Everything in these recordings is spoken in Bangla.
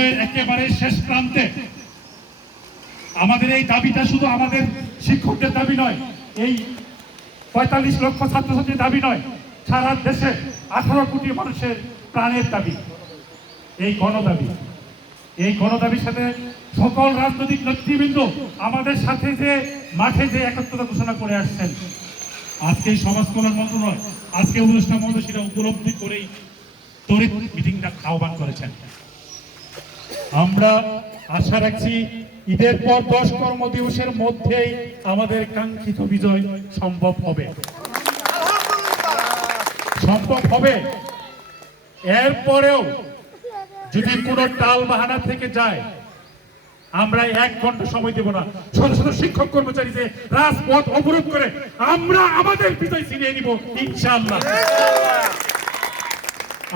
বিজয়ের একেবারে শেষ প্রান্তে। আমাদের এই দাবিটা শুধু আমাদের শিক্ষকদের দাবি নয়, এই ৪৫ লক্ষ ছাত্রছাত্রীর দাবি নয়, সারা দেশে 18 কোটি মানুষের প্রাণের দাবি, এই গণদাবি। এই গণদাবির সাথে সকল রাজনৈতিক নেতৃবৃন্দ আমাদের সাথে যে মাঠে যে একত্রতা ঘোষণা করে আসছেন, আজকে এই সমাজ কল্যাণ মন্ত্রণালয় আজকে অনুষ্ঠান মধ্যে সেটা উপলব্ধি করেই তড়িৎ মিটিংটা আহ্বান করেছেন। আমরা আশা রাখছি ঈদের পর 10 কর্মদিবসের মধ্যেই আমাদের কাঙ্ক্ষিত বিজয় সম্ভব হবে। এরপরেও যদি কোনো টাল বাহানা থেকে যায়, আমরা 1 ঘন্টা সময় দেব না। শত শত শিক্ষক কর্মচারী যে রাজপথ অবরোধ করে আমরা আমাদের বিজয় ছিনিয়ে নিব ইনশাআল্লাহ।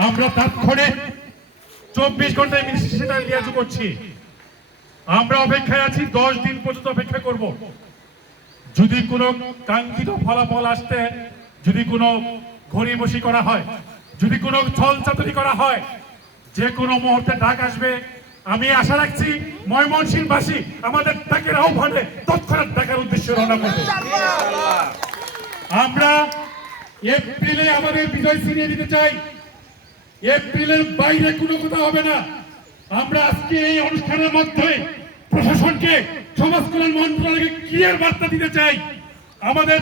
আমরা তাৎক্ষণিক 24 ঘন্টায় সেটা লিয়াজু করছি। আমরা অপেক্ষায় আছি, 10 দিন পর্যন্ত অপেক্ষা করব। যদি কোনো কাঙ্ক্ষিত ফলাফল আসতে, যদি কোনো ঘড়িবসি করা হয়, যদি কোনো ছলচাতুরি করা হয়, যে কোনো মুহূর্তে ডাক আসবে। আমি আশা রাখছি ময়মনসিংহবাসী আমাদের ডাকের আহ্বানে তৎক্ষণাৎ ডাকার উদ্দেশ্যে রওনা করবে। আমরা এপ্রিলে আমাদের বিজয় ছিনিয়ে দিতে চাই। এপ্রিলের বাইরে কোনো কথা হবে না। আমরা আজকে এই অনুষ্ঠানের মাধ্যমে প্রশাসনকে, সমাজ কল্যাণ মন্ত্রণালয়কে ক্লিয়ার বার্তা দিতে চাই, আমাদের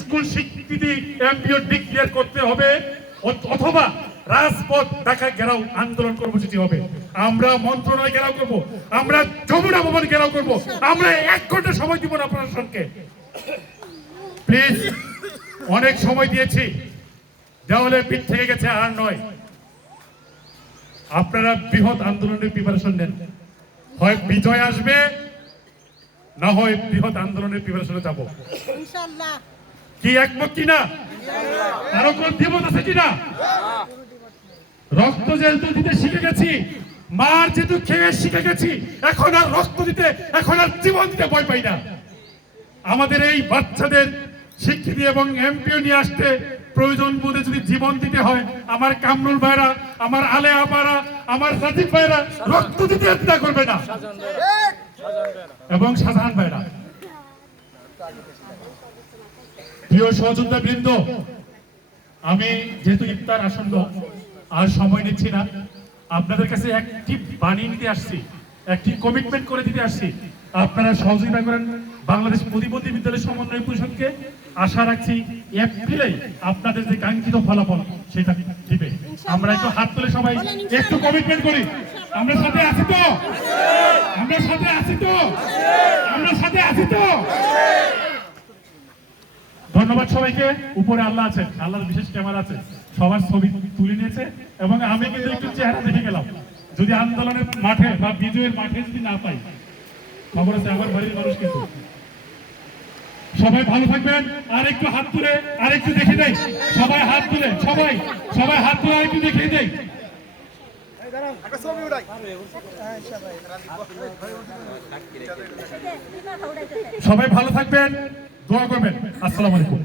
স্কুল স্বীকৃতি এমপিও ডিক্লেয়ার করতে হবে, অথবা রাজপথ ঢাকা ঘেরাও আন্দোলন কর্মসূচি হবে। আমরা মন্ত্রণালয় ঘেরাও করব, আমরা যমুনা ভবন ঘেরাও করব, আমরা 1 ঘন্টা সময় দিব না প্রশাসনকে। প্লিজ, অনেক সময় দিয়েছি, দেওয়ালে পিঠ থেকে গেছে, আর নয়। আপনারা বৃহৎ আন্দোলনের প্রিপারেশন নেন, হয় বিজয় আসবে, না হয় বৃহৎ আন্দোলনের প্রিপারেশনে যাব। ইনশাআল্লাহ। কি একমত কিনা? আরো কোন দ্বিমত আছে কিনা? রক্ত যেহেতু দিতে শিখে গেছি, মার যেহেতু খেয়ে শিখে গেছি, এখন আর রক্ত দিতে, এখন আর জীবন দিতে ভয় পাই না। আমাদের এই বাচ্চাদের স্বীকৃতি এবং এমপিও নিয়ে আসতে প্রয়োজন বোধে যদি জীবন দিতে হয়, আমার কামরুল ভাইরা, আমার আলে আপারা, আমার রাজীব ভাইরা রক্ত দিতে চিন্তা করবে না, এবং শাহজাহান ভাইরা। প্রিয় সহযোদ্ধা বৃন্দ, আমি যেহেতু ইফতার আসন্ন, আর সময় নিচ্ছি না, আপনাদের কাছে একটি বাণী নিতে আসছি, একটি কমিটমেন্ট করে দিতে আসছি। আপনারা সহযোগিতা করেন বাংলাদেশ প্রতিবন্ধী বিদ্যালয় সমন্বয় পরিষদকে। আশা রাখছি এপ্রিলে আপনাদের যে কাঙ্ক্ষিত ফলাফল সেটা দিবে। আমরা একটু হাত তুলে সবাই একটু কমিটমেন্ট করি, আমরা সাথে আছি তো, আমরা সাথে আছি তো, আমরা সাথে আছি তো। ধন্যবাদ সবাইকে। উপরে আল্লাহ আছে, আল্লাহর বিশেষ ক্যামেরা আছে, সবার ছবি তুলে নিয়েছে, এবং আমি কিন্তু একটু চেহারা দেখে গেলাম। যদি আন্দোলনের মাঠে বা বিজয়ের মাঠে যদি না পাই, খবর আছে আমার বাড়ির মানুষ কিন্তু। সবাই ভালো থাকবেন। আর একটু হাত তুলে আর একটু দেখে দেয়, সবাই হাত তুলে, সবাই সবাই হাত তুলে আর একটু দেখে দেয়। সবাই ভালো থাকবেন, দোয়া করবেন। আসসালামু আলাইকুম।